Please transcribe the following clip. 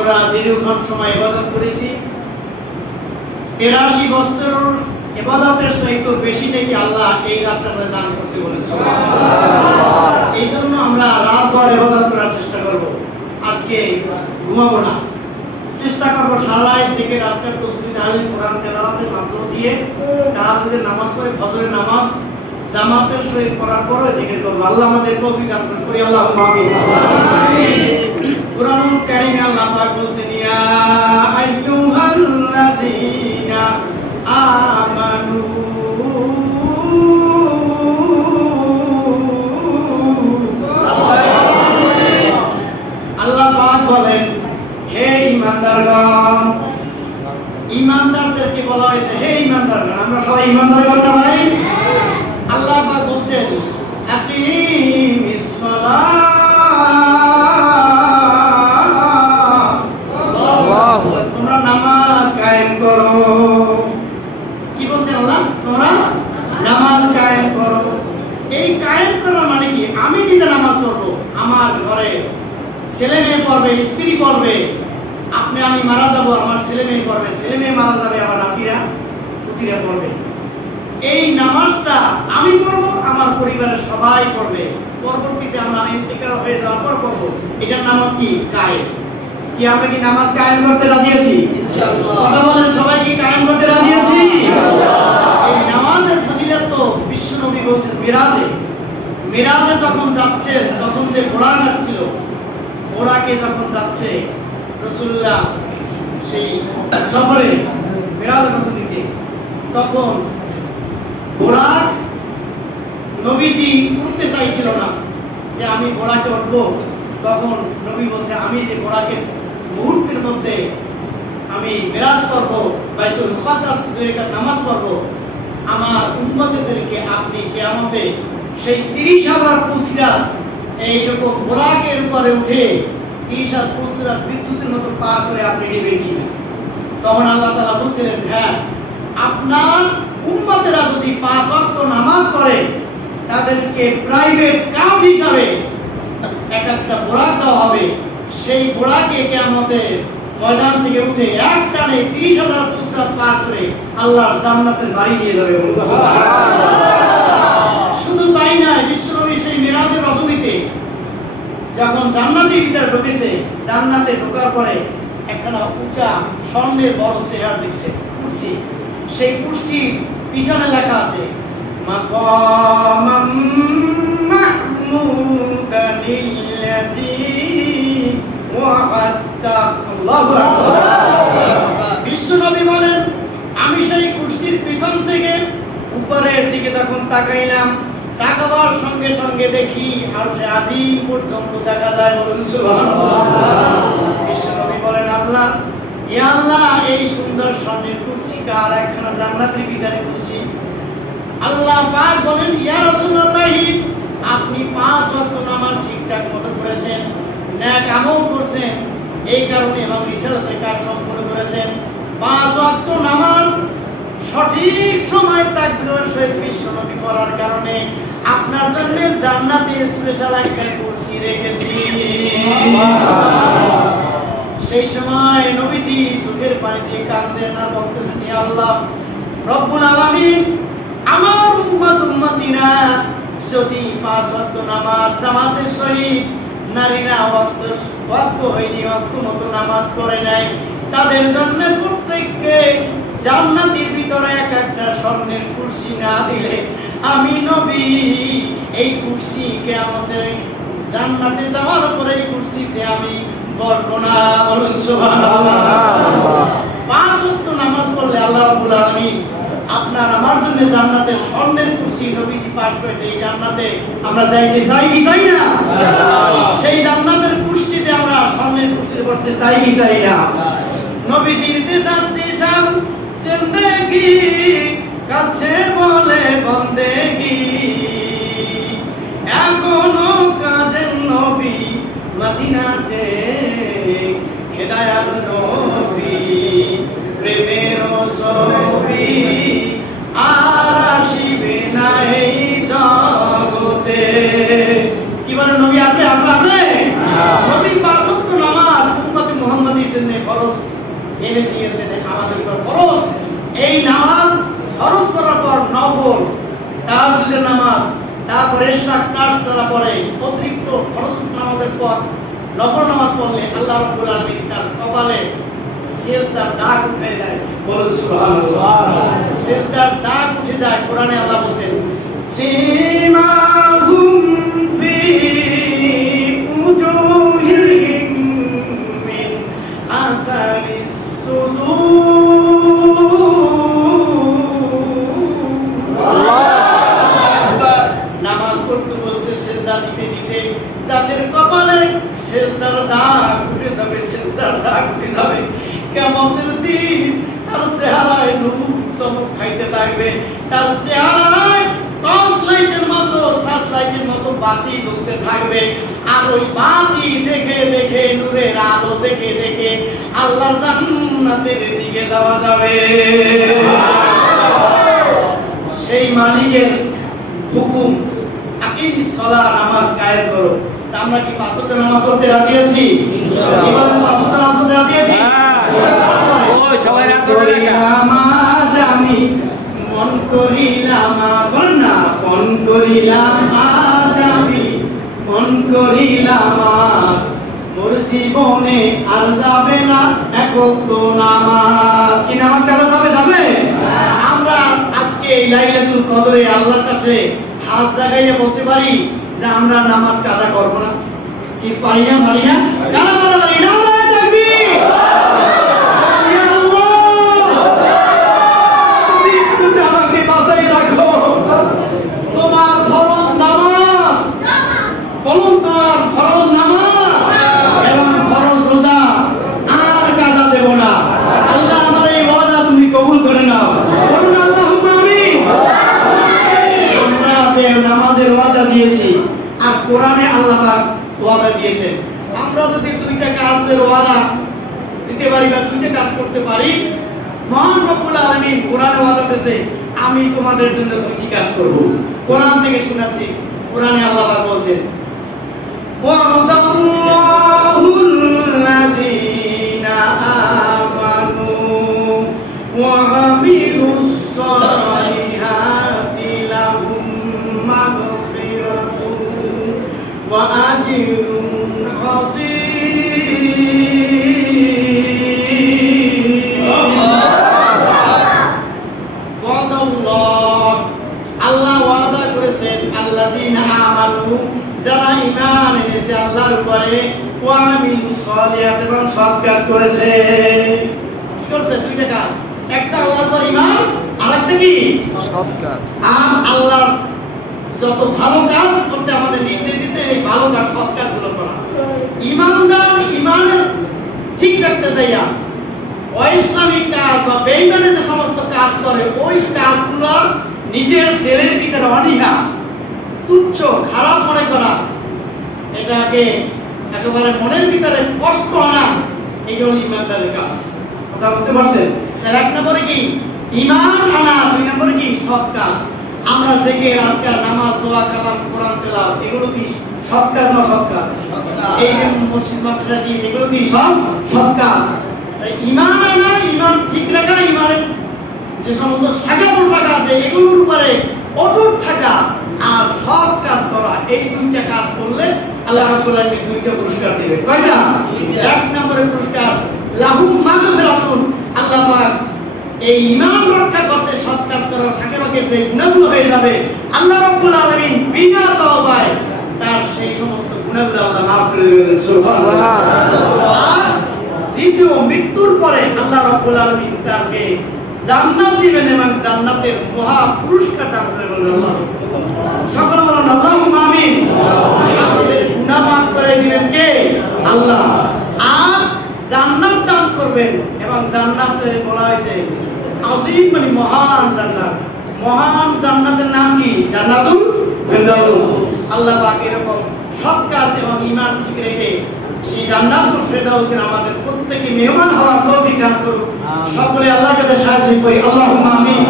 আমরা দীর্ঘক্ষণ সময় ইবাদত করেছি। 83 বছর ইবাদতের সহিত বেশি নাকি আল্লাহ এই রাতটা দান করছে বলেছে। এই জন্য আমরা রাতভর ইবাদত করার চেষ্টা করব। আজকে ঘুমাবো না, চেষ্টা করবো সারা রাত জেগে রাস্তার তসবিহ তাহলিল কোরআন তেলাওয়াতের মাধ্যম দিয়ে তাহাজ্জুদের নামাজ পড়ে ফজরের নামাজ জামাতের সহিত পড়ার পরে জেগে করবো। আল্লাহ আমাদের তৌফিক দান করুন, করি আল্লাহুম্মা আমিন। কুরআনুল কারীমে আল্লাহ পাক বলেছেন, ইয়া আইয়ুহাল্লাযীনা আমানু আল্লাহ পাক বলেন, হে ঈমানদারগণ। ঈমানদারদেরকে বলা হয়েছে হে ঈমানদারগণ। আমরা সবাই ঈমানদারগণ না ভাই? আল্লাহ পাক বলছেন, আকিমিস সালাহ, তোমরা নামাজ কায়েম করো। কি বলছেন আল্লাহ? তোমরা নামাজ কায়েম করো। এই কায়েম করা মানে কি? আমি নিজে নামাজ পড়বো, আমার ঘরে ছেলে মেয়ে পড়বে, স্ত্রী পড়বে, আপনি আমি মারা যাব, আমার ছেলে মেয়ে পড়বে, ছেলে মেয়ে মারা যাবে, আমার নাতিরা পুতিরা পড়বে। এই নামাজটা আমি পড়বো, আমার পরিবারের সবাই পড়বে, পরবর্তীতে আমরা ইন্তেকাল হয়ে যাওয়ার পর পড়বো। এটার নাম কি? কায়েম। কি আমরা কি নামাজ কায়েম করতে রাজি আছি? ইনশাআল্লাহ। কথা বলেন, সবাই কি কায়েম করতে রাজি আছি? ইনশাআল্লাহ। এই নামাজের ফজিলত তো বিশ্ব নবী বলেছেন মিরাজে যখন যাচ্ছে, তখন যে কোরআন আসছিল, ওরাকে যখন যাচ্ছে রাসূলুল্লাহ সেই সফরে মিরাজের প্রসঙ্গে, তখন ওরা নবীজি উঠতে চাইছিল না যে আমি ঘোড়াকে উঠবো। তখন নবী বলছে, আমি যে ঘোড়াকে মুহূর্তের মধ্যে আমি মিরাজ করবো, বাইতুল মুকাদ্দাস দুই রাকাত নামাজ পড়বো, আমার উম্মতদেরকে আপনি কিয়ামতে সেই 30,000 পুলসিরাত এইরকম ঘোড়াকের উপরে উঠে 30,000 পুলসিরাত বিদ্যুতের মতো পার করে আপনি নেবেন কিনা? তখন আল্লাহ তাআলা বলছিলেন, হ্যাঁ, আপনার উম্মতেরা যদি 5 ওয়াক্ত নামাজ পড়ে, তাদেরকে প্রাইভেট কাজ হিসাবে একটা বোরাক দেওয়া হবে। সেই বোরাকে কিয়ামতের ময়দান থেকে উঠে এক টানে 30,000 পুলসিরাত পার করে আল্লাহর জান্নাতের বাড়ি নিয়ে যাবে। শুধু তাই নয়, বিশ্বনবী সেই মিরাজের রজনীতে যখন জান্নাতের ভিতরে ঢুকেছে, জান্নাতে ঢোকার পরে একখানা উঁচা স্বর্ণের বড় চেয়ার দেখছে, কুরসি। সেই কুরসির পিছনে লেখা আছে মাকামাম মাহমুদান লিল্লাযী ওয়া'আদতা। আল্লাহু আকবার। বিশ্বনবী বলেন, আমি সেই কুরসির পিছন থেকে উপরের দিকে যখন তাকাইলাম, তাকাবার সঙ্গে সঙ্গে দেখি আরশে আজিম পর্যন্ত দেখা যায়। বলুন সুবহানাল্লাহ। বিশ্বনবী বলেন, আল্লাহ, ইয়া আল্লাহ, এই সুন্দর স্বর্ণের কুরসি কার? একখানা জান্নাতের ভিতরে কুরসি। আল্লাহ পাক বলেন, ইয়া রাসূলুল্লাহ, আপনি 5 ওয়াক্ত নামাজ ঠিকঠাক মতো পড়েছেন, নেক আমল করছেন, এই কারণে এবং রিসালাতের কাজ সম্পূর্ণ করেছেন। 5 ওয়াক্ত নামাজ সঠিক সময় তাকবীরের সহিত বিশ্বনবী পড়ার কারণে আপনার জন্য জান্নাতে স্পেশাল একটা কুরসি রেখেছি। সেই সময় নবীজি চোখের পানি দিয়ে কাঁদতেন আর বলতেছেন, ইয়া আল্লাহ রব্বুল আলামিন, আমার উম্মতিরা যদি 5 ওয়াক্ত নামাজ জামাতের সহিত, নারীরা ওয়াক্ত হয়নি ওয়াক্ত মতো নামাজ পড়ে নাই, তাদের জন্য প্রত্যেককে জান্নাতের ভিতরে একটা স্বর্ণের কুরসি না দিলে আমি নবী এই কুরসি কিয়ামতের জান্নাতে যাওয়ার পরে এই কুরসিতে আমি বসবো না। বলুন সুবহানাল্লাহ। 5 ওয়াক্ত নামাজ পড়লে আল্লাহ রাব্বুল আলামিন আপনার আমার জন্য জান্নাতের স্বর্ণের কুরসি নবীজি পাশ করেছে। এই জান্নাতে আমরা যাইতে চাই কি চাই না? সেই জান্নাতের কুরসিতে আমরা স্বর্ণের কুরসিতে বসতে চাই কি চাই না? নবীজির দেশান জিন্দেগি কাছে বলে বন্দেগি, এখনো কাঁদেন নবী মদিনাতে, হেদায়াত নবী প্রেমের ছবি আর আসিবে না এই জগতে। কি বলে নবী আসবে? আসবে? নবী 5 ওয়াক্ত নামাজ উম্মতে মুহাম্মাদীর ফরজ এনে দিয়েছেন আমাদের উপর ফরজ। এই নামাজ ফরজ করার পর নফল তাহাজ্জুদের নামাজ, তারপরে ইশরাক চার্জ করার পরে অতিরিক্ত ফরজ নামাজের পর নফল নামাজ পড়লে আল্লাহ রাব্বুল আলামিন তার কপালে সিজদার দাগ উঠে যায়। বলুন সুবহানাল্লাহ। সিজদার দাগ উঠে যায়। কোরআনে আল্লাহ বলেন সিমাহুম ফি উজুহিহিম মিন আসারিস সুজুদ। নামাজ পড়তে বলতে সিজদা দিতে দিতে যাদের কপালে সিজদার দাগ উঠে যাবে, সিজদার দাগ উঠে যাবে, কিয়ামতের দিন তার চেহারায় নূর চমক খাইতে থাকবে, তার চেহারায় টর্চ লাইটের মতো, সার্চ লাইটের মতো বাতি জ্বলতে থাকবে। আর ওই বাতি দেখে দেখে, নূরের আলো দেখে দেখে আল্লাহর জান্নাতের দিকে যাওয়া যাবে। সেই মালিকের হুকুম আকিমিস সালাহ, নামাজ কায়েম করো। আমরা কি পাঁচ ওয়াক্ত নামাজ পড়তে রাজি আছি? ইনশাআল্লাহ। পাঁচ ওয়াক্ত নামাজ পড়তে রাজি আছি? ওই সবাই রাত করে নামাজ আমি মন করিলাম, না মন করিলাম আজ আমি মন করিলাম, মোর জীবনে আর যাবে না একক নামাজ। কি নামাজ কাজা যাবে? যাবে। আমরা আজকে এই লাইলাতুল কদরে আল্লাহর কাছে হাত জাগাইয়া বলতে পারি যে আমরা নামাজ কাজা করব না। কি পারি না? পারি না? কারা কারা পারি না? নারায়ে তাকবীর। ইয়া আল্লাহ, তুমি আমাকে বাঁচাই রাখো। তোমার ফরজ নামাজ, বলুন তোমার ফরজ নামাজ এবং ফরজ রোজা আর কাজা দেব না। আল্লাহ আমার এই ওয়াদা তুমি কবুল করে নাও। বলুন আল্লাহুম্মা আমিন। আমরা যে নামাজের ওয়াদা দিয়েছি আর কোরআনে আল্লাহ পাক ওয়াদা দিয়েছেন, আমরা যদি দুইটা কাজের ওয়াদা দিতে পারি বা দুইটা কাজ করতে পারি, মহান রব্বুল আলামিন কোরআনে ওয়াদা দিয়েছে আমি তোমাদের জন্য দুইটি কাজ করব। কোরআন থেকে শোনাচ্ছি। কোরআনে আল্লাহ পাক বলেন ওয়া'দাল্লাহুল্লাযীনা আমানু ওয়া আমিলুস সালিহাতি লাহুম মাগফিরাতুন ওয়া আজরুন আযীম। আল্লাহ ওয়াদা করেছেন আল্লাযীনা আমানু, যারা ঈমান এনেছে আল্লাহর উপরে, ওয়া আমিলুস সালিহাত, এবং সৎ কাজ করেছে। কি করেছে? দুইটা কাজ। একটা আল্লাহর উপর ঈমান, আরেকটা কি? সৎ কাজ। আর আল্লাহর যত ভালো কাজ করতে আমাদের নির্দেশ দিতে, এই ভালো কাজ, সৎ কাজগুলো করা। ঈমানদার ঈমানের ঠিক রাখতে যাইয়া অইসলামিক কাজ বা বেঈমানের যে সমস্ত কাজ করে, ওই কাজগুলো নিজের দিলের ভিতরে অনীহা, তুচ্ছ, খারাপ মনে করা, এটাকে একেবারে মনের ভিতরে কষ্ট আনা, এটা হলো ঈমানদারের কাজ। কথা বুঝতে পারছেন? তাহলে এক নম্বরে কি? ঈমান আনা। দুই নম্বরে কি? সৎ কাজ। আমরা জেগে আজকাল নামাজ, দোয়া, কালাম, কোরআন তেলাওয়াত, এগুলো কি সৎ কাজ না সৎ কাজ? এই যে মসজিদ মাদ্রাসা দিয়েছে, এগুলো কি সব সৎ কাজ? ঈমান আনা, ঈমান ঠিক রাখা, ঈমানের যে সমস্ত শাখা প্রশাখা আছে এগুলোর উপরে অটুট থাকা আর সৎ কাজ করা, এই দুইটা কাজ করলে আল্লাহ রাব্বুল আলামিন দুইটা পুরস্কার দিবে। কয়টা? এক নম্বরের পুরস্কার লাহুম মাগফিরাতুন। আল্লাহ পাক এই ঈমান রক্ষা করতে, সৎ কাজ করার ফাঁকে ফাঁকে যে গুনাহগুলো হয়ে যাবে, আল্লাহ রাব্বুল আলামিন বিনা তওবায় তার সেই সমস্ত গুনাহগুলো আল্লাহ মাফ করে দেবেন। সুবহানাল্লাহ। দ্বিতীয়, মৃত্যুর পরে আল্লাহ রাব্বুল আলামিন তাকে জান্নাত দিবেন এবং জান্নাতের মহা পুরস্কার দান করবেন। আল্লাহ সকলে বলুন আল্লাহুম্মা আমিন। আমাদের গুনাহ মাফ করে দিবেন কে? আল্লাহ। আর জান্নাত দান করবেন, এবং জান্নাতে বলা হয়েছে আযীম, মানে মহান জান্নাত। মহান জান্নাতের নাম কি? জান্নাতুল ফেরদাউস। আল্লাহ পাক এরকম সৎ কাজ এবং ঈমান ঠিক রেখে সেই জান্নাতুল ফেরদাউসে আমাদের প্রত্যেককে মেহমান হওয়ার তৌফিক দান করুন। সকলে আল্লাহর কাছে সাহায্য করি। আল্লাহুম্মা আমিন।